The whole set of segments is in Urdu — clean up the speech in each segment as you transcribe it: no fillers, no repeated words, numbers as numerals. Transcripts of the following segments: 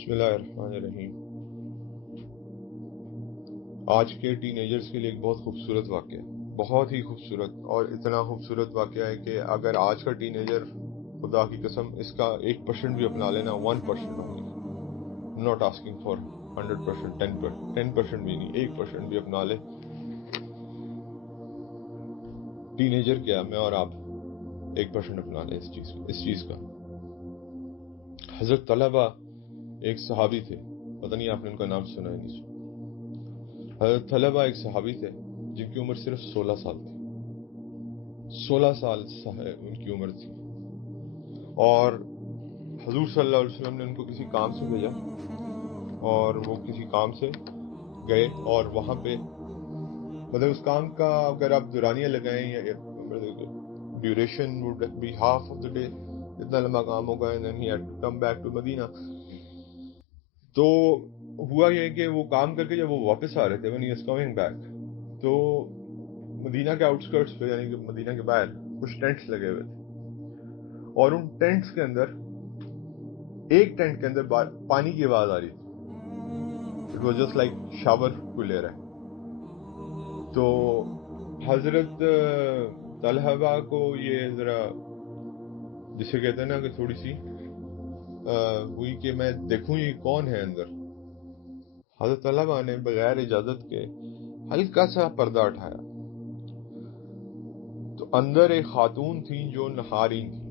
بسم اللہ الرحمن الرحیم۔ آج کے ٹین ایجرز کے لیے ایک بہت خوبصورت واقعہ، بہت ہی خوبصورت، اور اتنا خوبصورت واقعہ ہے کہ اگر آج کا ٹین ایجر خدا کی قسم اس کا 1% بھی اپنا لینا، 1% اونلی، ناٹ آسکنگ فار 100%، 10% بھی نہیں، 1% بھی اپنا لے، ٹین ایجر کیا میں اور آپ 1% اپنا لیں اس چیز کا۔ حضرت طلبہ ایک صحابی تھے، پتہ نہیں آپ نے ان کا نام سنا ہے نہیں سنا۔ حضرت طلبہ ایک صحابی تھے جن کی عمر صرف 16 سال تھی، 16 سال ان کی عمر تھی، اور حضور صلی اللہ علیہ وسلم نے ان کو کسی کام سے بھیجا، اور وہ کسی کام سے گئے، اور وہاں پہ مطلب اس کام کا اگر آپ دورانیہ لگائیں یا duration would be half of the day, اتنا لمبا کام ہوگا، and then he had to come back to مدینہ۔ تو ہوا یہ کہ وہ کام کر کے جب وہ واپس آ رہے تھے، when he was coming back، تو مدینہ کے آؤٹ اسکرٹس پہ، یعنی کہ مدینہ کے باہر کچھ ٹینٹس لگے ہوئے تھے، اور ان ٹینٹس کے اندر ایک ٹینٹ کے اندر پانی کی آواز آ رہی تھی۔ It was just like shower کو لے رہا ہے۔ تو حضرت طلحہ کو یہ ذرا جسے کہتے ہیں نا کہ تھوڑی سی ہوئی کہ میں دیکھوں یہ کون ہے اندر۔ حضرت طلحہ نے بغیر اجازت کے ہلکا سا پردہ اٹھایا، تو اندر ایک خاتون تھی جو نہارین تھی،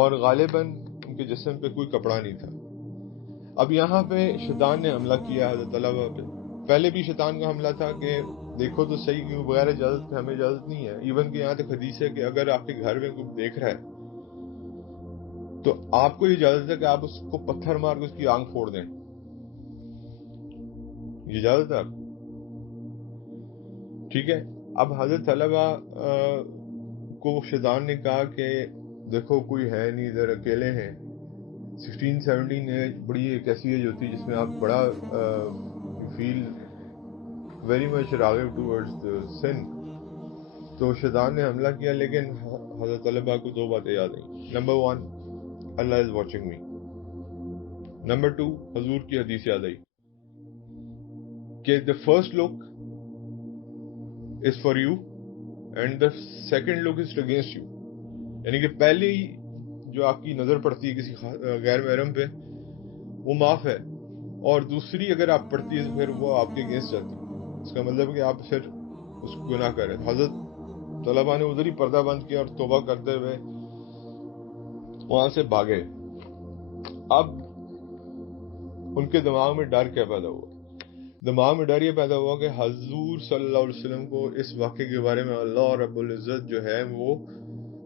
اور غالباً ان کے جسم پہ کوئی کپڑا نہیں تھا۔ اب یہاں پہ شیطان نے حملہ کیا حضرت طلحہ پہ۔ پہلے بھی شیطان کا حملہ تھا کہ دیکھو تو صحیح کہ بغیر اجازت کے ہمیں اجازت نہیں ہے، ایون کہ یہاں تک حدیث ہے کہ اگر آپ کے گھر میں کوئی دیکھ رہا ہے تو آپ کو یہ اجازت ہے کہ آپ اس کو پتھر مار کے اس کی آنکھ پھوڑ دیں، یہ اجازت ہے آپ کو، ٹھیک ہے۔ اب حضرت طلحہ کو شیطان نے کہا کہ دیکھو کوئی ہے نہیں ادھر، اکیلے ہیں، 16-17 ایج بڑی ایک ایسی ایج ہوتی ہے جس میں آپ بڑا یو فیل ویری مچ راغب ٹورڈز the sin۔ تو شیطان نے حملہ کیا، لیکن حضرت طلحہ کو دو باتیں یاد آئیں۔ Number 1، Allah is watching me. Number 2، حضور کی حدیث یاد آئی کہ the first look is for you and the second look is against you، یعنی کہ پہلی جو آپ کی نظر پڑتی ہے کسی غیر محرم پہ وہ معاف ہے، اور دوسری اگر آپ پڑتی ہے تو پھر وہ آپ کے اگینسٹ جاتی ہے، اس کا مطلب کہ آپ پھر اس کو گناہ کر رہے ہیں۔ حضرت طلحہ نے ادھر ہی پردہ بند کیا اور توبہ کرتے ہوئے وہاں سے بھاگے۔ اب ان کے دماغ میں ڈر کیا پیدا ہوا؟ دماغ میں ڈر یہ پیدا ہوا کہ حضور صلی اللہ علیہ وسلم کو اس واقعے کے بارے میں اللہ رب العزت جو ہے وہ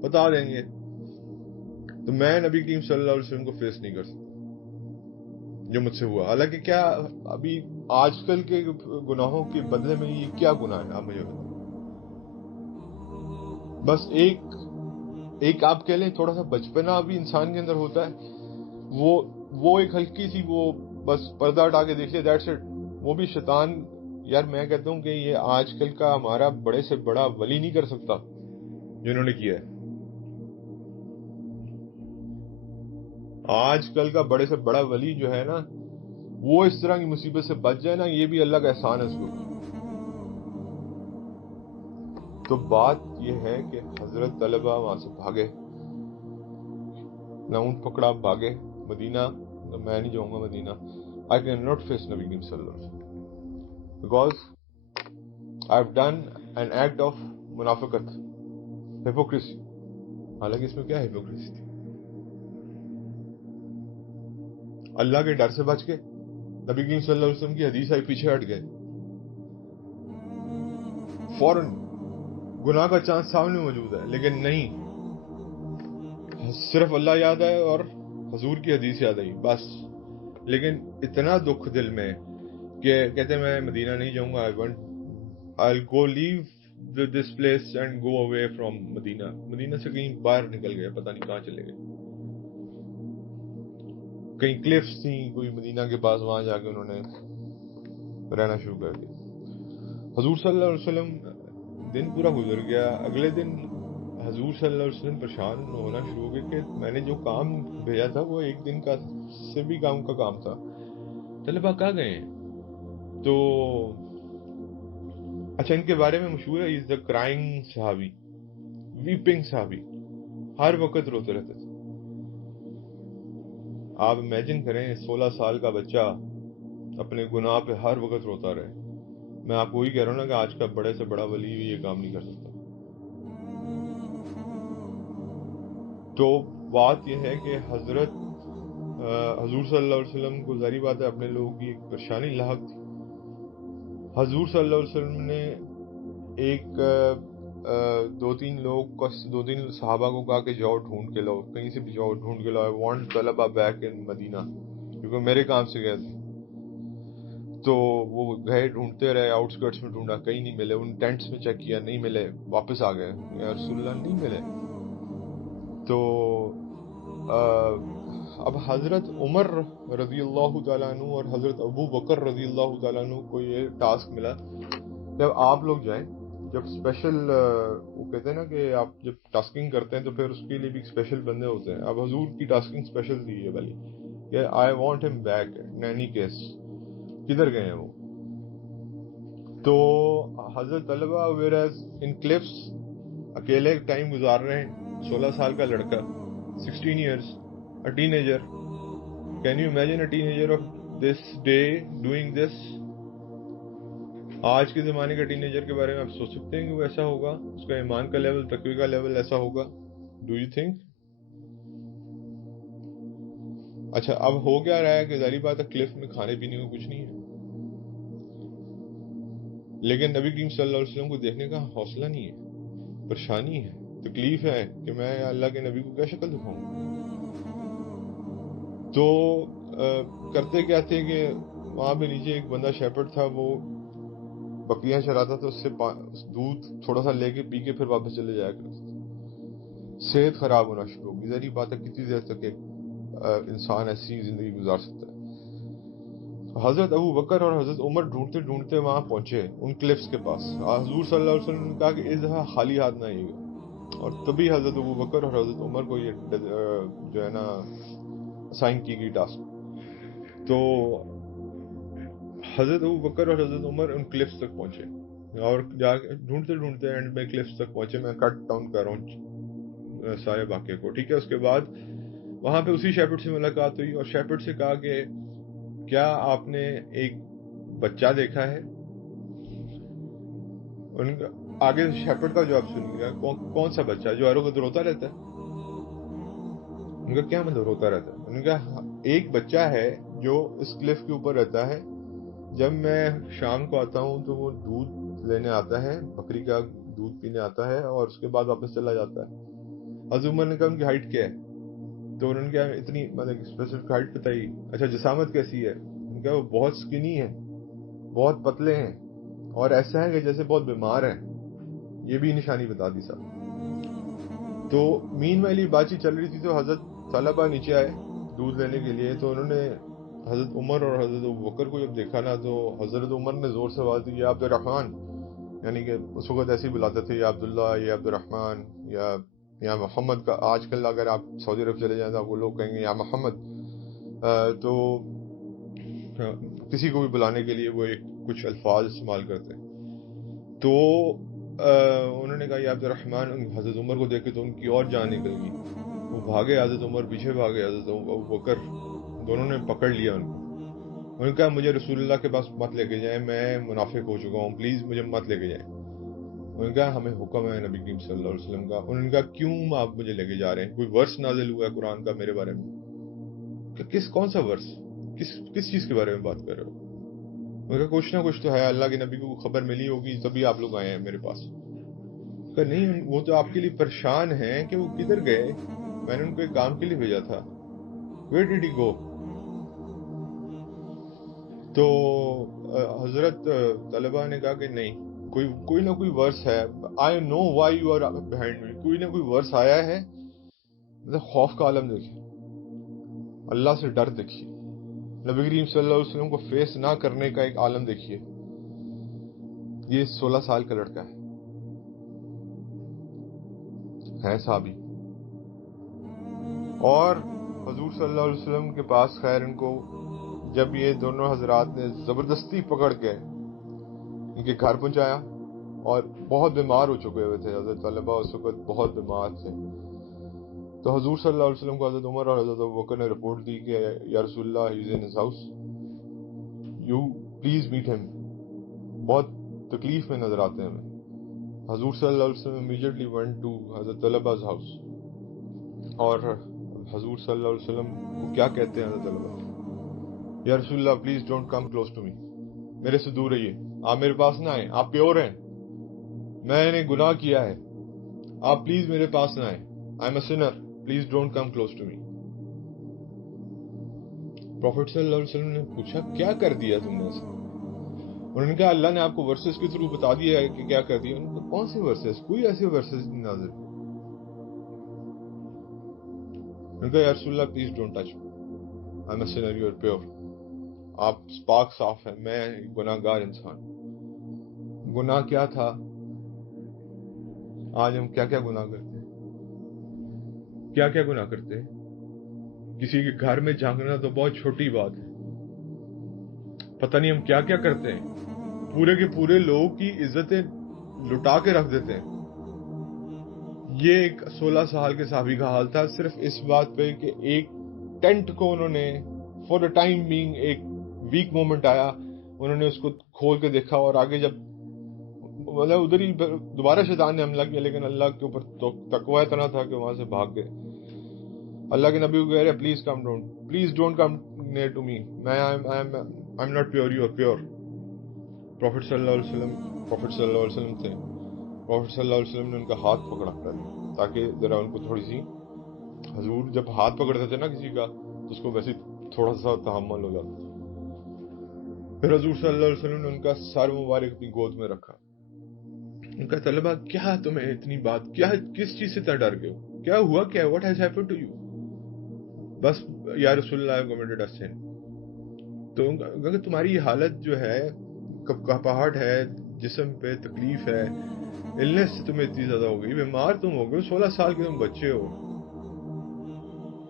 بتا دیں گے، تو میں نبی کریم صلی اللہ علیہ وسلم کو فیس نہیں کر سکتا جو مجھ سے ہوا۔ حالانکہ کیا ابھی آج کل کے گناہوں کے بدلے میں یہ کیا گناہ ہے آپ مجھے بتائیں؟ بس ایک آپ کہہ لیں تھوڑا سا بچپنا بھی انسان کے اندر ہوتا ہے، وہ ایک ہلکی سی، وہ بس پردہ ہٹا کے دیکھ لے، دیٹس اٹ۔ وہ بھی شیطان، یار میں کہتا ہوں کہ یہ آج کل کا ہمارا بڑے سے بڑا ولی نہیں کر سکتا جو انہوں نے کیا ہے۔ آج کل کا بڑے سے بڑا ولی جو ہے نا، وہ اس طرح کی مصیبت سے بچ جائے نا، یہ بھی اللہ کا احسان ہے اس کو۔ تو بات یہ ہے کہ حضرت طلحہ وہاں سے بھاگے، نہ اونٹ پکڑا، بھاگے مدینہ۔ میں نہیں جاؤں گا مدینہ، I cannot face نبی کریم صلی اللہ علیہ وسلم because I've done an act of منافقت، hypocrisy۔ حالانکہ اس میں کیا hypocrisy تھی؟ اللہ کے ڈر سے بچ کے نبی کریم صلی اللہ علیہ وسلم کی حدیث آئی، پیچھے ہٹ گئے، فوراً گناہ کا چانس سامنے موجود ہے، لیکن نہیں، صرف اللہ یاد آئے اور حضور کی حدیث یاد آئی بس۔ لیکن اتنا دکھ دل میں کہ کہتے میں مدینہ نہیں جاؤں گا، I'll go leave this place and go away from مدینہ۔ مدینہ سے کہیں باہر نکل گئے، پتہ نہیں کہاں چلے گئے، کہیں کلفس تھیں کوئی مدینہ کے پاس، وہاں جا کے انہوں نے رہنا شروع کر دیا۔ حضور صلی اللہ علیہ وسلم دن پورا گزر گیا، اگلے دن حضور صلی اللہ علیہ وسلم پریشان ہونا شروع ہو گئے کہ میں نے جو کام بھیجا تھا وہ ایک دن کا سے بھی کام کا کام تھا، طلبہ کہاں گئے ہیں؟ تو اچھا، ان کے بارے میں مشہور ہے از دا کرائنگ صحابی، ویپنگ صحابی، ہر وقت روتے رہتے تھے. آپ امیجن کریں 16 سال کا بچہ اپنے گناہ پہ ہر وقت روتا رہے. میں آپ کو وہی کہہ رہا ہوں نا کہ آج کا بڑے سے بڑا ولی بھی یہ کام نہیں کر سکتا. تو بات یہ ہے کہ حضور صلی اللہ علیہ وسلم کو ظاہری بات ہے اپنے لوگوں کی ایک پریشانی لاحق تھی. حضور صلی اللہ علیہ وسلم نے ایک دو تین صحابہ کو کہا کہ جاؤ ڈھونڈ کے لاؤ، کہیں سے بھی جاؤ ڈھونڈ کے لاؤ، آئی وانٹ طلبہ بیک ان مدینہ، کیونکہ میرے کام سے گئے تھے. تو وہ گئے ڈھونڈتے رہے، آؤٹ اسکرٹس میں ڈھونڈا، کہیں نہیں ملے، ان ٹینٹس میں چیک کیا نہیں ملے، واپس آ گئے، یا رسول اللہ نہیں ملے. تو اب حضرت عمر رضی اللہ تعالیٰ عنہ اور حضرت ابو بکر رضی اللہ تعالیٰ عنہ کو یہ ٹاسک ملا جب آپ لوگ جائیں، جب اسپیشل وہ کہتے ہیں نا کہ آپ جب ٹاسکنگ کرتے ہیں تو پھر اس کے لیے بھی اسپیشل بندے ہوتے ہیں. اب حضور کی ٹاسکنگ اسپیشل تھی یہ والی کہ آئی وانٹ ہم بیک ان اینی کیس، کدھر گئے ہیں وہ. تو حضرت طلبہ ویئرز ان کلفس اکیلے ٹائم گزار رہے ہیں. 16 سال کا لڑکا، 16 years, a teenager. Can you imagine a teenager of this day doing this? آج کے زمانے کا ٹینیجر کے بارے میں آپ سوچ سکتے ہیں کہ وہ ایسا ہوگا، اس کا ایمان کا لیول، تقوی کا لیول ایسا ہوگا؟ Do you think? اچھا، اب ہو کیا رہا ہے کہ ظاہری بات ہے کلف میں کھانے پینے کو کچھ نہیں ہے، لیکن نبی کریم صلی اللہ علیہ وسلم کو دیکھنے کا حوصلہ نہیں ہے، پریشانی ہے، تکلیف ہے کہ میں اللہ کے نبی کو کیا شکل دکھاؤں. تو کرتے کیا تھے کہ وہاں پہ نیچے ایک بندہ شیپرڈ تھا، وہ بکریاں چراتا تھا، اس سے دودھ تھوڑا سا لے کے پی کے پھر واپس چلے جایا کرتے تھے. صحت خراب ہونا شروع ہوگی. ظاہری بات ہے کتنی دیر تک ایک انسان ایسی زندگی گزار سکتا ہے. حضرت ابو بکر اور حضرت عمر ڈھونڈتے ڈھونڈتے وہاں پہنچے ان کلفس کے پاس. حضور صلی اللہ علیہ وسلم نے کہا کہ اس دفعہ خالی ہاتھ نہ آئیے گا، اور تبھی حضرت ابو بکر اور حضرت عمر کو یہ جو ہے نا اسائن کی گئی ٹاسک. تو حضرت ابو بکر اور حضرت عمر ان کلفس تک پہنچے، اور جا کے ڈھونڈتے ڈھونڈتے اینڈ میں کلفس تک پہنچے. میں کٹ ڈاؤن کر رہا ہوں سارے واقعے کو، ٹھیک ہے. اس کے بعد وہاں پہ اسی شیپرڈ سے ملاقات ہوئی، اور شیپرڈ سے کہا کہ کیا آپ نے ایک بچہ دیکھا ہے؟ ان کا آگے شیپرڈ کا جواب سنیے گا، کون سا بچہ جو ہر وقت روتا رہتا ہے؟ ان کا کیا مطلب روتا رہتا ہے؟ ان کا ایک بچہ ہے جو اس کلف کے اوپر رہتا ہے، جب میں شام کو آتا ہوں تو وہ دودھ لینے آتا ہے، بکری کا دودھ پینے آتا ہے، اور اس کے بعد واپس چلا جاتا ہے. حضرت عمر نے کہا ان کی ہائٹ کیا ہے؟ تو انہوں نے کہا اتنی، مطلب اسپیسیفک ہائٹ بتائی. اچھا جسامت کیسی ہے؟ ان کا وہ بہت سکنی ہے، بہت پتلے ہیں، اور ایسا ہے کہ جیسے بہت بیمار ہیں. یہ بھی نشانی بتا دی صاحب. تو مین والی بات چیت چل رہی تھی، تو حضرت طلبہ نیچے آئے دودھ لینے کے لیے. تو انہوں نے حضرت عمر اور حضرت ابوبکر کو جب دیکھا نا، تو حضرت عمر نے زور سے آواز دی یا عبد الرحمن، یعنی کہ اس وقت ایسے ہی بلاتے تھے یا عبداللہ یا عبد الرحمن یا محمد کا. آج کل اگر آپ سعودی عرب چلے جائیں تو وہ لوگ کہیں گے یا محمد. تو کسی کو بھی بلانے کے لیے وہ کچھ الفاظ استعمال کرتے ہیں. تو انہوں نے کہا یا عبد الرحمن. حضرت عمر کو دیکھے تو ان کی اور جان نکل گئی، وہ بھاگے، حضرت عمر پیچھے بھاگے، حضرت ابوبکر، دونوں نے پکڑ لیا ان کو. انہوں نے کہا مجھے رسول اللہ کے پاس مت لے کے جائیں، میں منافق ہو چکا ہوں، پلیز مجھے مت لے کے جائیں. انہوں نے کہا ہمیں حکم ہے نبی کریم صلی اللہ علیہ وسلم کا. انہوں نے کہا کیوں آپ مجھے لے کے جا رہے ہیں؟ کوئی ورس نازل ہوا ہے قرآن کا میرے بارے میں؟ کہ کون سا ورس، کس چیز کے بارے میں بات کر رہے ہو؟ انہوں نے کہا کچھ نہ کچھ تو ہے، اللہ کے نبی کو خبر ملی ہوگی تبھی آپ لوگ آئے ہیں میرے پاس. کہ نہیں، وہ تو آپ کے لیے پریشان ہیں کہ وہ کدھر گئے، میں نے ان کو ایک کام کے لیے بھیجا تھا. Where did he go؟ تو حضرت طلبہ نے کہا کہ نہیں، کوئی نہ کوئی ورس ہے. I know why you are behind me. کوئی نہ کوئی ورس آیا ہے. مطلب خوف کا عالم دیکھیں، اللہ سے ڈر دیکھیے، نبی کریم صلی اللہ علیہ وسلم کو فیس نہ کرنے کا ایک عالم دیکھیے. یہ 16 سال کا لڑکا ہے. ہیں صحابی. اور حضور صلی اللہ علیہ وسلم کے پاس خیر ان کو جب یہ دونوں حضرات نے زبردستی پکڑ کے ان کے گھر پہنچایا، اور بہت بیمار ہو چکے ہوئے تھے حضرت طلبہ اس وقت، بہت بیمار تھے. تو حضور صلی اللہ علیہ وسلم کو حضرت عمر اور حضرت ابوبکر نے رپورٹ دی کہ یا رسول اللہ he is in his house, you please meet him, بہت تکلیف میں نظر آتے ہیں ہمیں. حضور صلی اللہ علیہ وسلم امیڈیٹلی went to حضرت طلبہ's house. اور حضور صلی اللہ علیہ وسلم کو کیا کہتے ہیں حضرت طلبہ؟ یا رسول اللہ please don't come close to me, میرے سے دور رہیے، آپ میرے پاس نہ آئیں، آپ پیور ہیں، میں نے گناہ کیا ہے، آپ پلیز میرے پاس نہ آئیں، I am a sinner, please don't come close to me. Prophet صلی اللہ علیہ وسلم نے پوچھا کیا کر دیا تم نے ایسا؟ انہوں نے کہا اللہ نے آپ کو ورسز کے تھرو بتا دیا ہے کہ کیا کر دیا. انہوں نے کہا کون سے ورسز؟ کوئی ایسے ورسز نہیں نازل. انہوں نے کہا یا رسول اللہ please don't touch me, I am a sinner, you are pure, آپ پاک صاف ہیں، میں گناہ گار انسان. گناہ کیا تھا؟ آج ہم کیا کیا گناہ کرتے ہیں، کیا کیا گناہ کرتے ہیں. کسی کے گھر میں جھانکنا تو بہت چھوٹی بات ہے، پتہ نہیں ہم کیا کیا کرتے ہیں، پورے کے پورے لوگوں کی عزتیں لٹا کے رکھ دیتے ہیں. یہ ایک 16 سال کے صحابی کا حال تھا، صرف اس بات پہ کہ ایک ٹینٹ کو انہوں نے فور اے ٹائم بینگ، ایک ویک مومنٹ آیا، انہوں نے اس کو کھول کے دیکھا، اور آگے جب مطلب ادھر ہی دوبارہ شیطان نے حملہ کیا، لیکن اللہ کے اوپر تقوی اتنا تھا کہ وہاں سے بھاگ گئے. اللہ کے نبی کو کہہ رہے please come down, please don't come near to me, میں I am not pure, you are pure. Prophet صلی اللہ علیہ وسلم تھے. پروفٹ صلی اللہ علیہ وسلم نے ان کا ہاتھ پکڑا پہلے، تاکہ ذرا ان کو تھوڑی سی، حضور جب ہاتھ پکڑتے تھے نا کسی کا تو اس کو ویسے تھوڑا سا تحمل ہو جاتا تھا. پھر حضور صلی اللہ علیہ وسلم نے ان کا سر مبارک اپنی گود میں رکھا. ان کا طلبہ کیا تمہیں اتنی بات، کیا کس چیز سے اتنا ڈر گئے ہو، کیا ہوا، کیا what has happened to you? بس یا رسول اللہ آئی کمیٹڈ اے سن. تو اگر تمہاری یہ حالت جو ہے، کپاہٹ ہے، جسم پہ تکلیف ہے، النس سے تمہیں اتنی زیادہ ہو گئی، بیمار تم ہو گئے، 16 سال کے تم بچے ہو،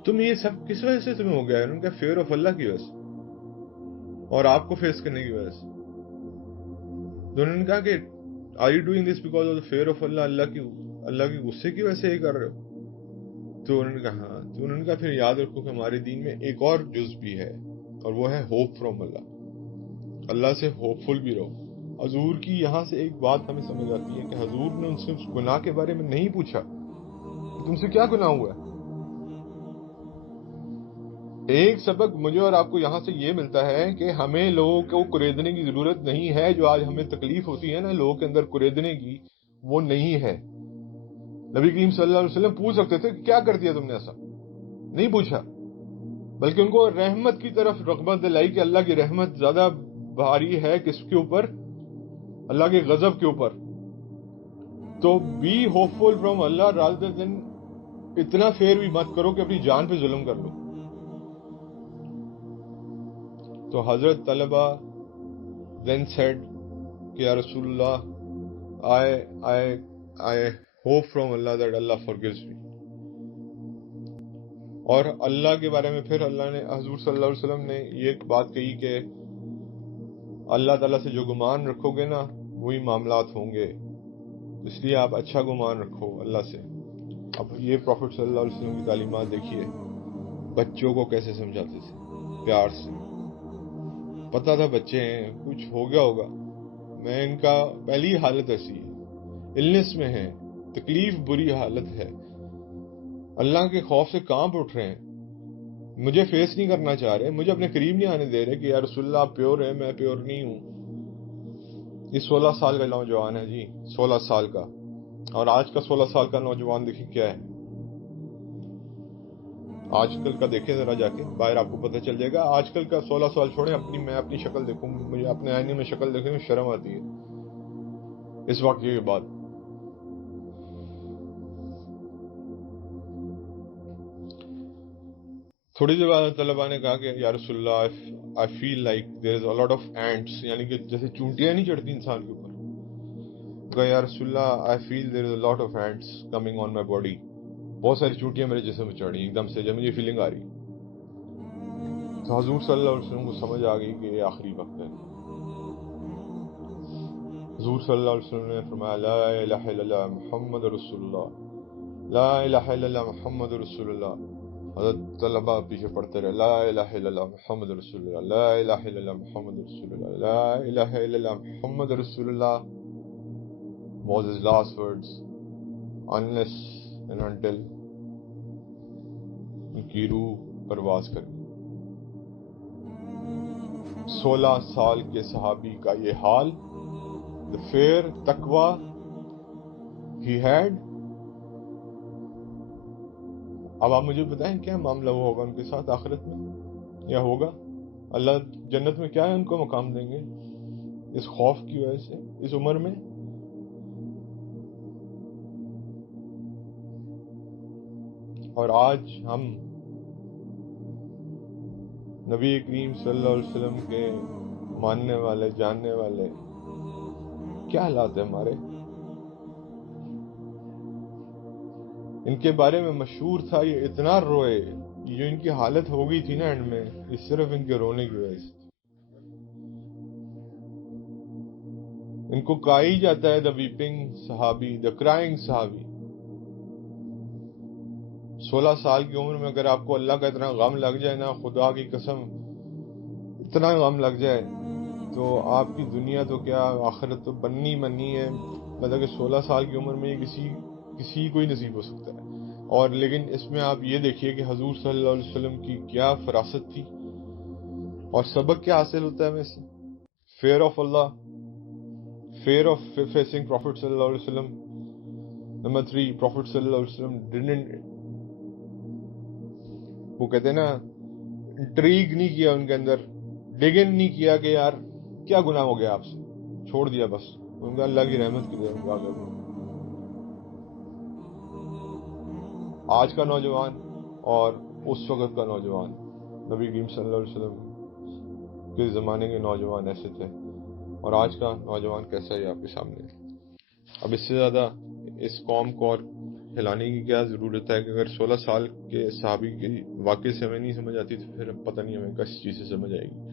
تم یہ سب کس وجہ سے تمہیں ہو گیا ہے؟ ان کا فیئر آف اللہ کی وجہ سے اور آپ کو فیس کرنے کی وجہ سے. انہوں نے کہا کہ are you doing this because of the fear of اللہ، اللہ کی غصے کی وجہ سے یہ کر رہے ہو؟ تو انہوں نے کہا ہاں. تو انہوں نے کہا پھر یاد رکھو کہ ہمارے دین میں ایک اور جز بھی ہے، اور وہ ہے ہوپ فرام اللہ، اللہ سے ہوپ فل بھی رہو. حضور کی یہاں سے ایک بات ہمیں سمجھ آتی ہے کہ حضور نے ان سے اس گناہ کے بارے میں نہیں پوچھا کہ تم سے کیا گناہ ہوا ہے. ایک سبق مجھے اور آپ کو یہاں سے یہ ملتا ہے کہ ہمیں لوگوں کو کریدنے کی ضرورت نہیں ہے. جو آج ہمیں تکلیف ہوتی ہے نا لوگوں کے اندر کریدنے کی، وہ نہیں ہے. نبی کریم صلی اللہ علیہ وسلم پوچھ سکتے تھے کہ کیا کر دیا تم نے ایسا، نہیں پوچھا، بلکہ ان کو رحمت کی طرف رغبت دلائی کہ اللہ کی رحمت زیادہ بھاری ہے کس کے اوپر؟ اللہ کے غضب کے اوپر. تو be hopeful from Allah rather than اتنا فیر بھی مت کرو کہ اپنی جان پہ ظلم کر لو. تو حضرت طلبہ then said کہ یا رسول اللہ I hope from Allah that Allah forgives me. اور اللہ کے بارے میں پھر اللہ نے، حضور صلی اللہ علیہ وسلم نے یہ ایک بات کہی کہ اللہ تعالیٰ سے جو گمان رکھو گے نا وہی معاملات ہوں گے، اس لیے آپ اچھا گمان رکھو اللہ سے. اب یہ پروفٹ صلی اللہ علیہ وسلم کی تعلیمات دیکھیے، بچوں کو کیسے سمجھاتے تھے پیار سے. پتہ تھا بچے ہیں، کچھ ہو گیا ہوگا، میں ان کا پہلی حالت ایسی ہے، النس میں ہے، تکلیف بری حالت ہے، اللہ کے خوف سے کانپ اٹھ رہے ہیں، مجھے فیس نہیں کرنا چاہ رہے، مجھے اپنے قریب نہیں آنے دے رہے کہ یا رسول اللہ آپ پیور ہیں، میں پیور نہیں ہوں. یہ 16 سال کا نوجوان ہے جی، 16 سال کا. اور آج کا 16 سال کا نوجوان دیکھیں کیا ہے. آج کل کا دیکھیں ذرا جا کے باہر، آپ کو پتہ چل جائے گا. آج کل کا 16 سال چھوڑیں، میں اپنی شکل دیکھوں، مجھے اپنے آئینے میں شکل دیکھنے میں شرم آتی ہے اس واقعے کے بعد. تھوڑی دیر بعد طلبہ نے کہا کہ یا رسول اللہ I feel like there is a lot of ants، یعنی کہ جیسے چونٹیاں نہیں چڑھتی انسان کے اوپر. کہا یا رسول اللہ I feel there is a lot of hands coming on my body, بہت ساری چوٹیاں میرے جسم میں چڑھ رہی ہیں ایک دم سے، جب مجھے فیلنگ آ رہی، تو حضور صلی اللہ علیہ وسلم کو سمجھ آ گئی کہ یہ آخری وقت ہے۔ حضور صلی اللہ علیہ وسلم نے فرمایا لا الہ الا اللہ محمد رسول اللہ، لا الہ الا اللہ محمد رسول اللہ۔ حضرت طلبہ پیچھے پڑھتے رہے لا الہ الا اللہ محمد رسول اللہ، لا الہ الا اللہ محمد رسول اللہ، لا الہ الا اللہ محمد رسول اللہ was his last words unless and until ان کی روح پرواز کر گئی۔ 16 سال کے صحابی کا یہ حال، the fear تقوی he had۔ اب آپ مجھے بتائیں کیا معاملہ ہوگا ان کے ساتھ آخرت میں، یا ہوگا اللہ جنت میں کیا ہے ان کو مقام دیں گے اس خوف کی وجہ سے اس عمر میں؟ اور آج ہم نبی کریم صلی اللہ علیہ وسلم کے ماننے والے جاننے والے، کیا حالات ہیں ہمارے؟ ان کے بارے میں مشہور تھا یہ اتنا روئے، جو ان کی حالت ہو گئی تھی نا اینڈ میں، یہ صرف ان کے رونے کی وجہ سے۔ ان کو کہا ہی جاتا ہے دا ویپنگ صحابی، دا کرائنگ صحابی۔ 16 سال کی عمر میں اگر آپ کو اللہ کا اتنا غم لگ جائے نا، خدا کی قسم اتنا غم لگ جائے، تو آپ کی دنیا تو کیا آخرت تو بننی ہے۔ مطلب کہ 16 سال کی عمر میں یہ کسی کو ہی نصیب ہو سکتا ہے۔ اور لیکن اس میں آپ یہ دیکھیے کہ حضور صلی اللہ علیہ وسلم کی کیا فراست تھی، اور سبق کیا حاصل ہوتا ہے ہمیں سے؟ Fair of Allah, fear of facing Prophet صلی اللہ علیہ وسلم۔ نمبر 3، Prophet صلی اللہ علیہ وسلم didn't، وہ کہتے ہیں نا، انٹریگ نہیں کیا ان کے اندر، ڈگن نہیں کیا کہ یار کیا گناہ ہو گیا آپ سے، چھوڑ دیا بس، ان کا اللہ کی رحمت کی طرف آگے بڑھو۔ آج کا نوجوان اور اس وقت کا نوجوان، نبی کریم صلی اللہ علیہ وسلم کے زمانے کے نوجوان ایسے تھے، اور آج کا نوجوان کیسا ہے آپ کے سامنے۔ اب اس سے زیادہ اس قوم کو اور ہلانے کی کیا ضرورت ہے کہ اگر 16 سال کے صحابی کی واقعے سے ہمیں نہیں سمجھ آتی تو پھر پتہ نہیں ہمیں کس چیز سے سمجھ آئے گی۔